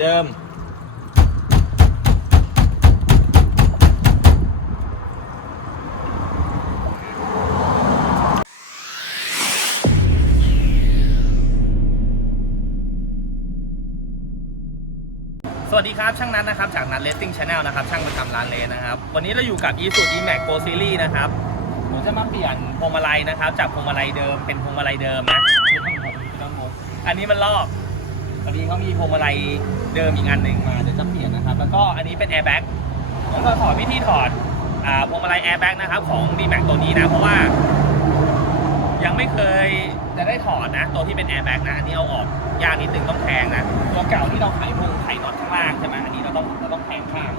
เดิม สวัสดีครับ ช่างนัทนะครับ จากนัทเลสติ้งชาแนลนะครับ ช่างประจำร้านเลสนะครับ วันนี้เราอยู่กับ e s u e max Pro Series นะครับผมจะมาเปลี่ยนพวงมาลัยนะครับ จากพวงมาลัยเดิมเป็นพวงมาลัยเดิมนะคือทั้งหมดคือทั้งหมดอันนี้มันลอก พอดีเขามีพวงมาลัยเดิมอีกอันหนึ่งมาเดี๋ยวจะเปลี่ยนนะครับ แล้วก็อันนี้เป็นแอร์แบ็กผมก็ถอดวิธีถอดพวงมาลัยแอร์แบ็กนะครับของ d m a x ตัวนี้นะ เพราะว่า ยังไม่เคยจะได้ถอดนะ ตัวที่เป็นแอร์แบ็กนะ อันนี้เอาออกยากนิดนึงต้องแทงนะ ตัวเก่าที่เราไขพวงไขน็อตข้างล่างใช่ไหมอันนี้เราต้องเราต้องแทงข้าง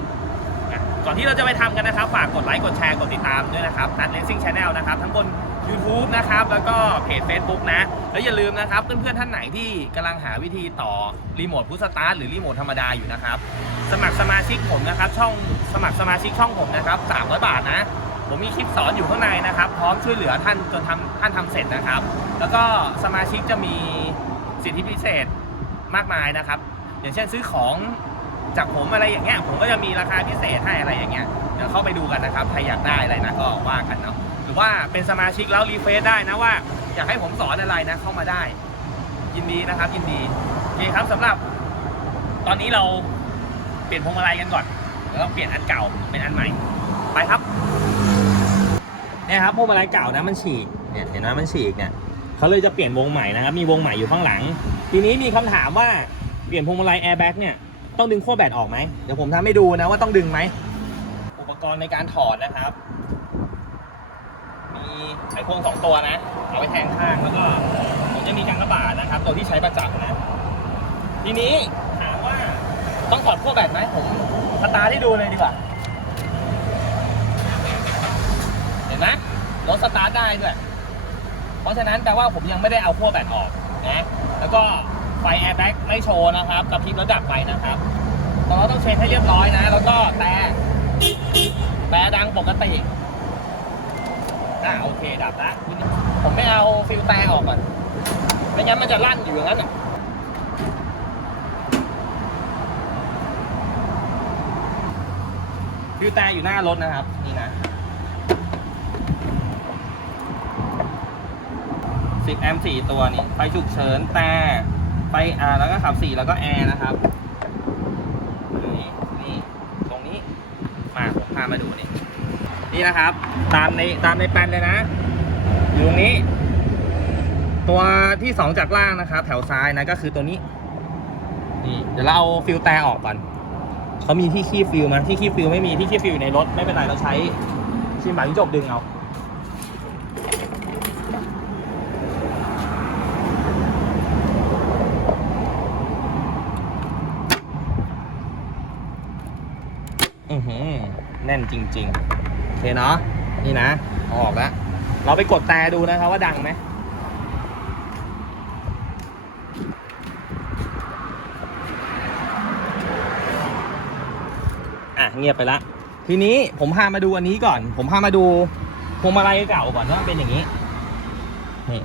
ก่อนที่เราจะไปทำกันนะครับ ฝากกดไลค์ กดแชร์ กดติดตามด้วยนะครับนัดเลสซิ่งชาแนลนะครับ ทั้งบน YouTube นะครับ แล้วก็เพจ Facebook นะ แล้วอย่าลืมนะครับ เพื่อนๆท่านไหนที่กำลังหาวิธีต่อรีโมทพุทสตาร์ทหรือรีโมทธรรมดาอยู่นะครับ สมัครสมาชิกผมนะครับ ช่องสมัครสมาชิกช่องผมนะครับ300 บาทนะ ผมมีคลิปสอนอยู่ข้างในนะครับ พร้อมช่วยเหลือท่านจนทำท่านทำเสร็จนะครับ แล้วก็สมาชิกจะมีสิทธิพิเศษมากมายนะครับ อย่างเช่นซื้อของจากผมอะไรอย่างเงี้ยผมก็จะมีราคาพิเศษให้อะไรอย่างเงี้ยเดี๋ยวเข้าไปดูกันนะครับใครอยากได้อะไรนะก็ว่ากันเนาะ รือว่าเป็นสมาชิกแล้วรีเฟซได้นะว่า อยากให้ผมสอนอะไรนะเข้ามาได้ ยินดีนะครับ ยินดีโอเคครับสำหรับ ตอนนี้เราเปลี่ยนพวงมาลัยกันก่อนแล้วเปลี่ยนอันเก่าเป็นอันใหม่ ไปครับเนี่ยครับพวงมาลัยเก่านะมันฉีกเนี่ยเห็นไหมมันฉีกเนี่ยเขาเลยจะเปลี่ยนวงใหม่นะครับ มีวงใหม่อยู่ข้างหลัง ทีนี้มีคำถามว่าเปลี่ยนพวงมาลัยแอร์แบ็กเนี่ยต้องดึงขั้วแบตออกไหมเดี๋ยวผมทำให้ดูนะว่าต้องดึงไหมอุปกรณ์ในการถอดนะครับ วงสองตัวนะ เอาไว้แทงข้างแล้วก็ผมจะมีกางกระบาดนะครับ ตัวที่ใช้ประจำนะ ทีนี้ถามว่าต้องถอดขั้วแบตไหมผมสตาร์ทให้ดูเลยดีกว่า เห็นไหมรถสตาร์ทได้ด้วย เพราะฉะนั้นแปลว่าผมยังไม่ได้เอาขั้วแบตออกนะ แล้วก็ไฟแอร์แบ็กไม่โชว์นะครับกระพริบแล้วดับไปนะครับเราต้องเช็คให้เรียบร้อยนะ แล้วก็แต่แต่ดังปกติ อ่าโอเคดับละผมไม่เอาฟิลแต่ออกก่อนไม่งั้นมันจะลั่นอยู่อย่างนั้นน่ะฟิลแต่อยู่หน้ารถนะครับ นี่นะ10แอมป์4ตัวนี่ไฟฉุกเฉินแต่ไฟอ่าแล้วก็ขับ4แล้วก็แอร์นะครับนี่นี่ตรงนี้มาผมพามาดูนี่ นี่นะครับ ตามในตามในแปลนเลยนะ อยู่ตรงนี้ ตัวที่สองจากล่างนะครับ แถวซ้ายนะก็คือตัวนี้ นี่ เดี๋ยวเราเอาฟิลแต่ออกก่อนเขามีที่คีบฟิลไหมที่คีบฟิลไม่มีที่คีบฟิลในรถไม่เป็นไรเราใช้ชิมหมายที่จบดึงเอาอือหือแน่นจริง ๆ เคเนาะนี่นะออกแล้วเราไปกดแต่ดูนะครับว่าดังไหมอะเงียบไปละทีนี้ผมพามาดูอันนี้ก่อน ผมพามาดูพวงมาลัยเก่าก่อนว่าเป็นอย่างนี้นี่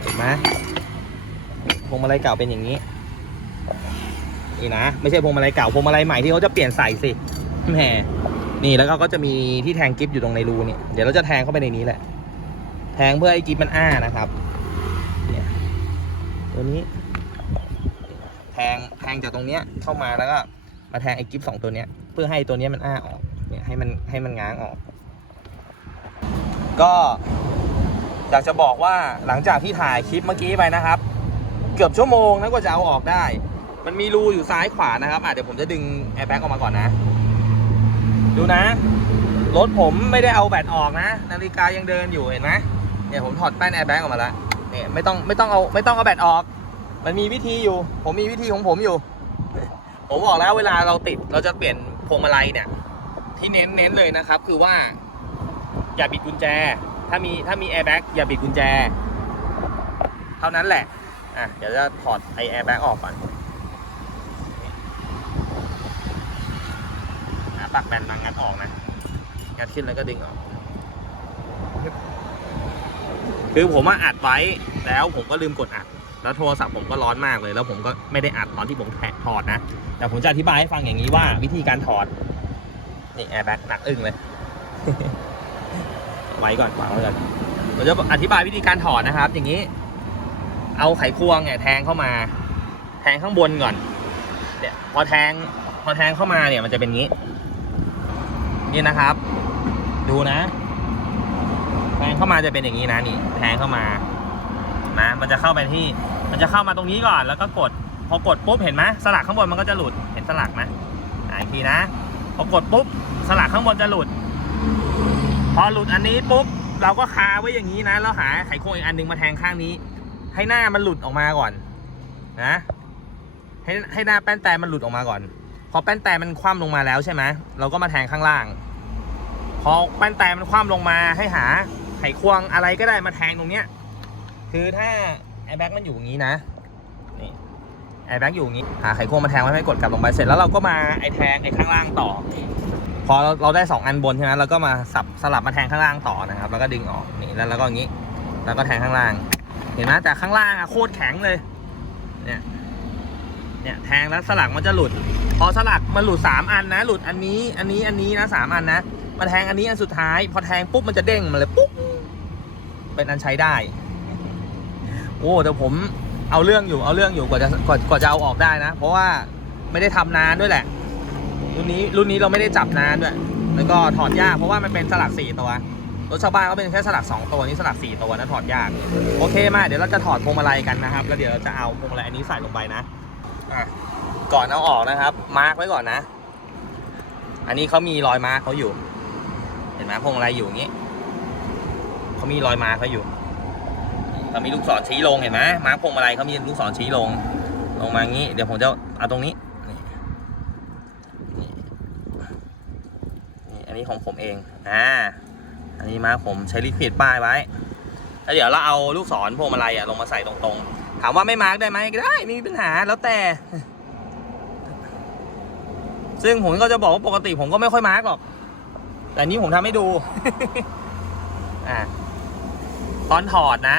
เห็นไหมพวงมาลัยเก่าเป็นอย่างนี้นี่นะไม่ใช่พวงมาลัยเก่าพวงมาลัยใหม่ที่เขาจะเปลี่ยนใส่สิ แหมนี่แล้วก็ก็จะมีที่แทงกิฟต์อยู่ตรงในรูนี่เดี๋ยวเราจะแทงเข้าไปในนี้แหละ แทงเพื่อให้กิฟต์มันอ้านะครับเนี่ยตัวนี้ แทงแทงจากตรงเนี้ยเข้ามาแล้วก็มาแทงไอ้กิฟต์สองตัวเนี้ย เพื่อให้ตัวเนี้ยมันอ้าออกเนี่ยให้มันให้มันง้างออก ก็อยากจะบอกว่าหลังจากที่ถ่ายคลิปเมื่อกี้ไปนะครับ เกือบชั่วโมงนะกว่าจะเอาออกได้ มันมีรูอยู่ซ้ายขวานะครับอะเดี๋ยวผมจะดึงแอร์แบ็กออกมาก่อนนะ ดูนะ รถผมไม่ได้เอาแบตออกนะ นาฬิกายังเดินอยู่เห็นไหมเนี่ยผมถอดแป้นแอร์แบ็กออกมาแล้วเนี่ยไม่ต้องไม่ต้องเอาไม่ต้องเอาแบตออก มันมีวิธีอยู่ ผมมีวิธีของผมอยู่ ผมบอกแล้วเวลาเราติดเราจะเปลี่ยนพวงมาลัยเนี่ย ที่เน้นเน้นเลยนะครับ คือว่า อย่าบิดกุญแจ ถ้ามีถ้ามีแอร์แบ็กอย่าบิดกุญแจ เท่านั้นแหละอะเดี๋ยวจะถอดไอแอร์แบ็กออกก่อน หาปลักแบนมางัดออกนะงัดขึ้นแล้วก็ดึงออก คือผมว่าอัดไว้แล้วผมก็ลืมกดอัด แล้วโทรศัพท์ผมก็ร้อนมากเลย แล้วผมก็ไม่ได้อัดตอนที่ผมแทะถอดนะ แต่ผมจะอธิบายให้ฟังอย่างนี้ว่าวิธีการถอด นี่แอร์แบ็กหนักอึ้งเลย ไว้ก่อนวางไว้ก่อนผมจะอธิบายวิธีการถอดนะครับ อย่างนี้ เอาไขควงเนี่ยแทงเข้ามา แทงข้างบนก่อน เนี่ยพอแทงพอแทงเข้ามาเนี่ยมันจะเป็นงี้ นี่นะครับ ดูนะแทงเข้ามาจะเป็นอย่างนี้นะนี่แทงเข้ามานะมันจะเข้าไปที่ มันจะเข้ามาตรงนี้ก่อนแล้วก็กด พอกดปุ๊บเห็นไหมสลักข้างบนมันก็จะหลุดเห็นสลักไหมอ่าอีกทีนะพอกดปุ๊บสลักข้างบนจะหลุด พอหลุดอันนี้ปุ๊บเราก็คาไว้อย่างนี้นะแล้วหาไขควงอีกอันหนึงมาแทงข้างนี้ ให้หน้ามันหลุดออกมาก่อนนะให้ให้หน้าแป้นแต่มันหลุดออกมาก่อน พอแป้นแต่มันคว่ำลงมาแล้วใช่ไหมเราก็มาแทงข้างล่าง อแป้นแต่มันคว่ำลงมาให้หาไขควงอะไรก็ได้มาแทงตรงเนี้ย คือถ้าแอร์แบ็กมันอยู่อย่างนี้นะ นี่แอร์แบ็กอยู่อย่างนี้ หาไขควงมาแทงไว้ให้กดกลับลงไปเสร็จแล้วเราก็มาไอแทงไอข้างล่างต่อ พอเราเราได้สองอันบนใช่ไหมเราก็มาสับสลับมาแทงข้างล่างต่อนะครับ แล้วก็ดึงออกนี่แล้วแล้วก็อย่างนี้ แล้วก็แทงข้างล่าง เห็นไหมแต่ข้างล่างอะโคตรแข็งเลย เนี่ย เนี่ยแทงแล้วสลักมันจะหลุด พอสลักมันหลุดสามอันนะ หลุดอันนี้ อันนี้ อันนี้นะสามอันนะ มาแทงอันนี้อันสุดท้าย พอแทงปุ๊บมันจะเด้งมาเลยปุ๊บเป็นอันใช้ได้ โอ้แต่ผมเอาเรื่องอยู่เอาเรื่องอยู่กว่าจะกว่ากว่าจะเอาออกได้นะ เพราะว่าไม่ได้ทำนานด้วยแหละ รุ่นนี้รุ่นนี้เราไม่ได้จับนานด้วย แล้วก็ถอดยากเพราะว่ามันเป็นสลักสี่ตัวรถชาวบ้านเขาเป็นแค่สลักสองตัวนี่สลักสี่ตัวนะถอดยากโอเคมาเดี๋ยวเราจะถอดพวงมาลัยกันนะครับ แล้วเดี๋ยวเราจะเอาพวงมาลัยอันนี้ใส่ลงไปนะอะก่อนเอาออกนะครับ มาร์กไว้ก่อนนะ อันนี้เขามีรอยมาร์กเขาอยู่ เห็นไหมพวงมาลัยอยู่อย่างนี้เขามีรอยมาเขาอยู่เขามีลูกศรชี้ลงเห็นไหมมาร์กพวงมาลัยเขามีลูกศรชี้ลง ลงมาอย่างนี้ เดี๋ยวผมจะเอาตรงนี้นี่นี่อันนี้ของผมเองอ่าอันนี้มาผมใช้ลิควิดป้ายไว้แล้วเดี๋ยวเราเอาลูกศรพวงมาลัยอะลงมาใส่ตรงๆ ถามว่าไม่มาร์กได้ไหมได้ไม่มีปัญหาแล้วแต่ ซึ่งผมก็จะบอกว่าปกติผมก็ไม่ค่อยมาร์กหรอก แต่นี้ผมทำให้ดู อ่าตอนถอดนะ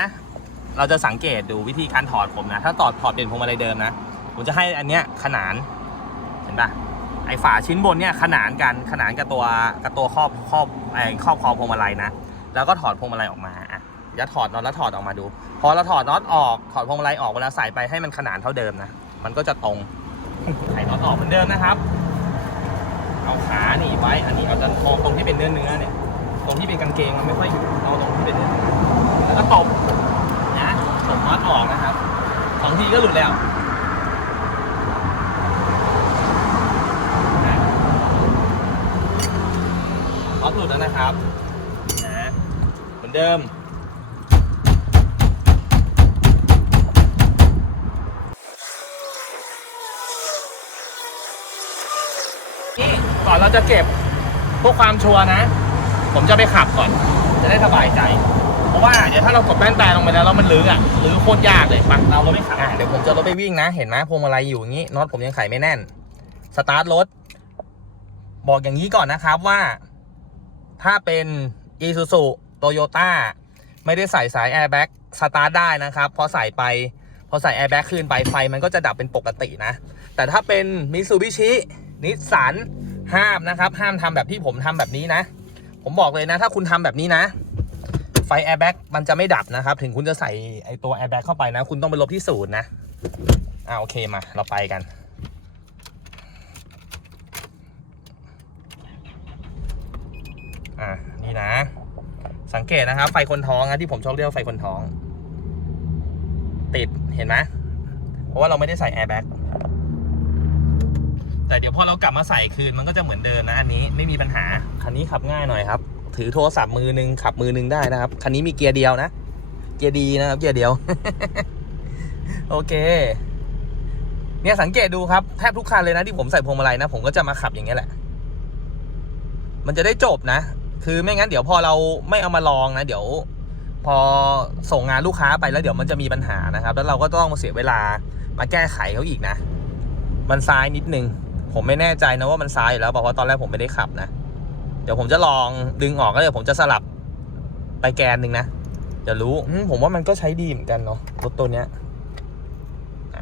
เราจะสังเกตดูวิธีการถอดผมนะ ถ้าถอดถอดเป็นพวงมาลัยเดิมนะ ผมจะให้อันเนี้ยขนาน เห็นปะไอฝาชิ้นบนเนี่ยขนานกันขนานกับตัวกับตัวครอบครอบไอครอบคอพวงมาลัยนะ แล้วก็ถอดพวงมาลัยออกมาอะจะถอดน็อตแล้วถอดออกมาดู พอเราถอดน็อตออกถอดพวงมาลัยออกเวลาใส่ไปให้มันขนานเท่าเดิมนะ มันก็จะตรงไขน็อตออกเหมือนเดิมนะครับ เอาขาหนีไว้ อันนี้เอาจะมอง ที่เป็นกางเกงมันไม่ค่อยอยู่เอาตรงที่เป็นเนื้อแล้วก็ตบนะตบน็อตออกนะครับสองทีก็หลุดแล้วนะน็อตหลุดแล้วนะครับนะเหมือนเดิมนี่ก่อนเราจะเก็บพวกความชัวร์นะ ผมจะไปขับก่อน จะได้สบายใจ เพราะว่าเดี๋ยวถ้าเรากดแป้นแต่ลงไปแล้วแล้วมันลื้ออะลื้อโคตรยากเลยปัเราเราไม่ขับอะเดี๋ยวผมจะรถไปวิ่งนะ เห็นไหมพวงมาลัยอยู่อย่างนี้น็อตผมยังไขไม่แน่น สตาร์ทรถ บอกอย่างนี้ก่อนนะครับว่า ถ้าเป็น Isuzu Toyota ไม่ได้ใส่สายแอร์แบ็กสตาร์ทได้นะครับพอใส่ไปพอใส่แอร์แบ็กคืนไปไฟมันก็จะดับเป็นปกตินะ แต่ถ้าเป็น Mitsubishi นิสสันห้ามนะครับ ห้ามทำแบบที่ผมทำแบบนี้นะ ผมบอกเลยนะ ถ้าคุณทำแบบนี้นะ ไฟแอร์แบ็กมันจะไม่ดับนะครับ ถึงคุณจะใส่ไอตัวแอร์แบ็กเข้าไปนะ คุณต้องไปลบที่ศูนย์นะอ่าโอเคมาเราไปกัน อ่านี่นะ สังเกตนะครับ ไฟคนท้องนะที่ผมชอบเรียกว่าไฟคนท้อง ติดเห็นไหมเพราะว่าเราไม่ได้ใส่แอร์แบ็ก แต่เดี๋ยวพอเรากลับมาใส่คืนมันก็จะเหมือนเดิมนะอันนี้ไม่มีปัญหาคันนี้ขับง่ายหน่อยครับ ถือโทรศัพท์มือหนึ่งขับมือหนึ่งได้นะครับคันนี้มีเกียร์เดียวนะ เกียร์ดีนะครับเกียร์เดียว โอเค เนี่ยสังเกตดูครับแทบทุกคันเลยนะที่ผมใส่พวงมาลัยนะผมก็จะมาขับอย่างเงี้ยแหละ มันจะได้จบนะ คือไม่งั้นเดี๋ยวพอเราไม่เอามาลองนะ เดี๋ยว พอส่งงานลูกค้าไปแล้วเดี๋ยวมันจะมีปัญหานะครับ แล้วเราก็ต้องมาเสียเวลามาแก้ไขเขาอีกนะ มันซ้ายนิดนึง ผมไม่แน่ใจนะว่ามันซ้ายอยู่แล้วเพราะว่าตอนแรกผมไม่ได้ขับนะ เดี๋ยวผมจะลองดึงออกแล้วเดี๋ยวผมจะสลับไปแกนหนึ่งนะจะรู้ผมว่ามันก็ใช้ดีเหมือนกันเนาะรถตัวเนี้ย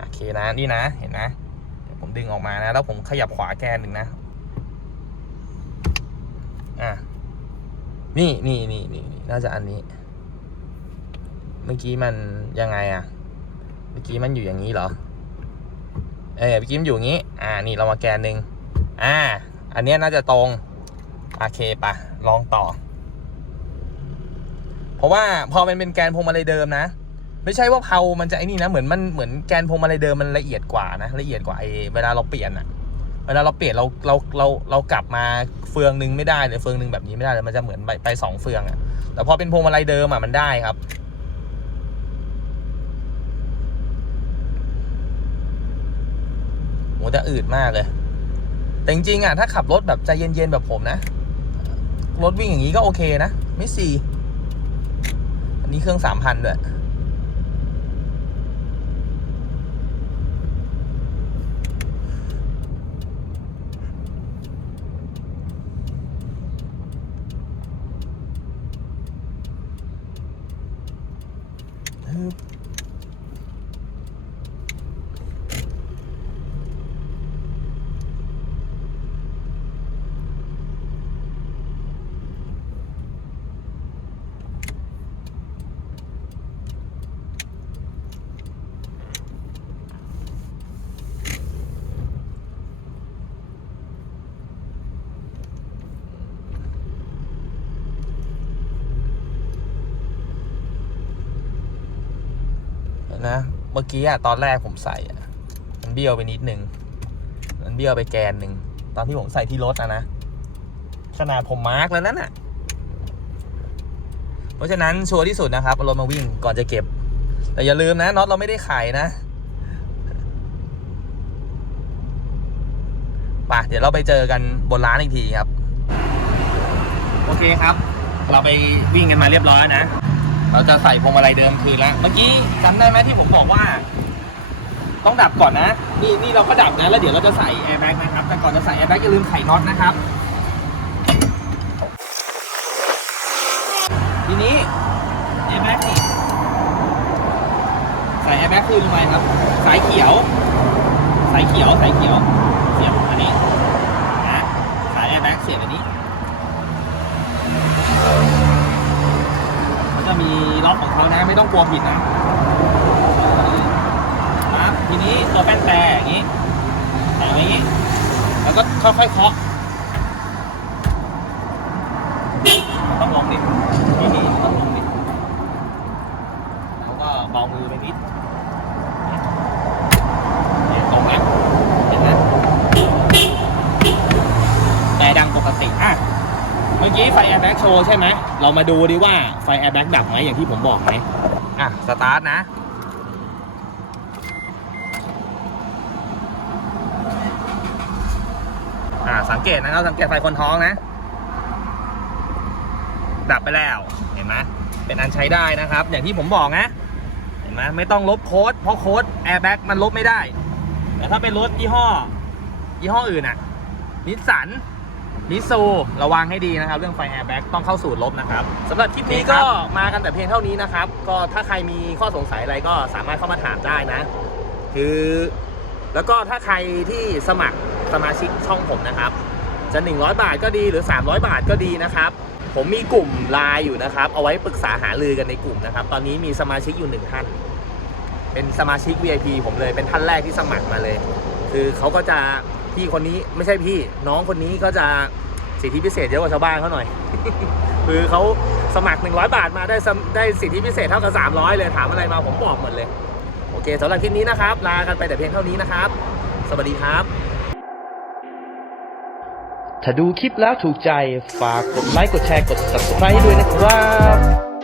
โอเคนะนี่นะเห็นนะเดี๋ยวผมดึงออกมานะ แล้วผมขยับขวาแกนหนึ่งนะอะนี่นี่นี่นี่นี่น่าจะอันนี้ เมื่อกี้มันยังไงอะเมื่อกี้มันอยู่อย่างนี้เหรอ เออเมื่กี้มันอยู่อย่างนี้ อ่า นี่เรามาแกนหนึ่งอ่า อันเนี้ยน่าจะตรง โอเคปะลองต่อ เพราะว่าพอมันเป็นแกนพวงมาลัยเดิมนะ ไม่ใช่ว่าเพามันจะไอ้นี่นะ เหมือนมันเหมือนแกนพวงมาลัยเดิมมันละเอียดกว่านะ ละเอียดกว่าไอ้เวลาเราเปลี่ยนอะเวลาเราเปลี่ยนเราเราเราเรากลับมาเฟืองนึงไม่ได้เลยเฟืองนึงแบบนี้ไม่ได้เลยมันจะเหมือนไปไปสองเฟืองอะแต่พอเป็นพวงมาลัยเดิมอะมันได้ครับ โหจะอืดมากเลย แต่จริงๆอะถ้าขับรถแบบใจเย็นๆแบบผมนะ รถวิ่งอย่างนี้ก็โอเคนะ ไม่สี่อันนี้เครื่องสามพันด้วย นะ เมื่อกี้อะตอนแรกผมใส่อะมันเบี้ยวไปนิดนึง มันเบี้ยวไปแกนหนึ่ง ตอนที่ผมใส่ที่รถอะนะ ขนาดผมมาร์กแล้วนั่นอะเพราะฉะนั้นชัวร์ที่สุดนะครับรถมาวิ่งก่อนจะเก็บ แต่อย่าลืมนะน็อตเราไม่ได้ขายนะป่ะเดี๋ยวเราไปเจอกันบนร้านอีกทีครับ โอเคครับ เราไปวิ่งกันมาเรียบร้อยนะ เราจะใส่พวงมาลัยเดิมคืนแล้วเมื่อกี้จำได้ไหมที่ผมบอกว่า ต้องดับก่อนนะ นี่นี่เราก็ดับนะแล้วเดี๋ยวเราจะใส่แอร์แบ็กนะครับ แต่ก่อนจะใส่แอร์แบ็กอย่าลืมไขน็อตนะครับ ทีนี้แอร์แบ็กนี่ใส่แอร์แบ็กคืนลงไปครับ สายเขียว สายเขียว สายเขียว เสียบอันนี้นะสายแอร์แบ็กเสียบอันนี้ จะมีล็อกของเขานะ ไม่ต้องกลัวผิดนะครับทีนี้ตัวแป้นแปรอย่างนี้ใส่ไว้อย่างนี้ แล้วก็ค่อยๆเคาะต้องลองดิทีนี้ต้องลองดิแล้วก็เบามือไปนิดเนี่ยตรงนะเห็นไหมแต่ดังปกติอะ เมื่อกี้ไฟแอร์แบ็กโชว์ใช่ไหม เรามาดูดิว่าไฟแอร์แบ็กดับไหมอย่างที่ผมบอกไหมอะ สตาร์ทนะ อ่า สังเกตนะครับ สังเกตไฟคนท้องนะ ดับไปแล้ว เห็นไหมเป็นอันใช้ได้นะครับ อย่างที่ผมบอกนะ เห็นไหมไม่ต้องลบโค้ด เพราะโค้ดแอร์แบ็กมันลบไม่ได้ แต่ถ้าเป็นรถยี่ห้อ ยี่ห้ออื่นอะนิสสัน นิซูระวังให้ดีนะครับ เรื่องไฟแอร์แบ็กต้องเข้าสู่ลบนะครับสำหรับคลิปนี้ก็มากันแต่เพียงเท่านี้นะครับ ก็ถ้าใครมีข้อสงสัยอะไรก็สามารถเข้ามาถามได้นะ คือ แล้วก็ถ้าใครที่สมัครสมาชิกช่องผมนะครับ จะ 100 บาทก็ดีหรือ 300 บาทก็ดีนะครับ ผมมีกลุ่มไลน์อยู่นะครับ เอาไว้ปรึกษาหารือกันในกลุ่มนะครับ ตอนนี้มีสมาชิกอยู่หนึ่งท่าน เป็นสมาชิก VIP ผมเลยเป็นท่านแรกที่สมัครมาเลย คือเขาก็จะ พี่คนนี้ไม่ใช่พี่น้องคนนี้ก็จะสิทธิพิเศษเยอะกว่าชาวบ้านเขาหน่อย คือเขาสมัคร 100 บาทมาได้ได้สิทธิพิเศษเท่ากับ 300 เลยถามอะไรมาผมบอกหมดเลย โอเคสำหรับคลิปนี้นะครับ ลากันไปแต่เพียงเท่านี้นะครับ สวัสดีครับ ถ้าดูคลิปแล้วถูกใจฝากกดไลค์กดแชร์กด subscribe ให้ด้วยนะครับ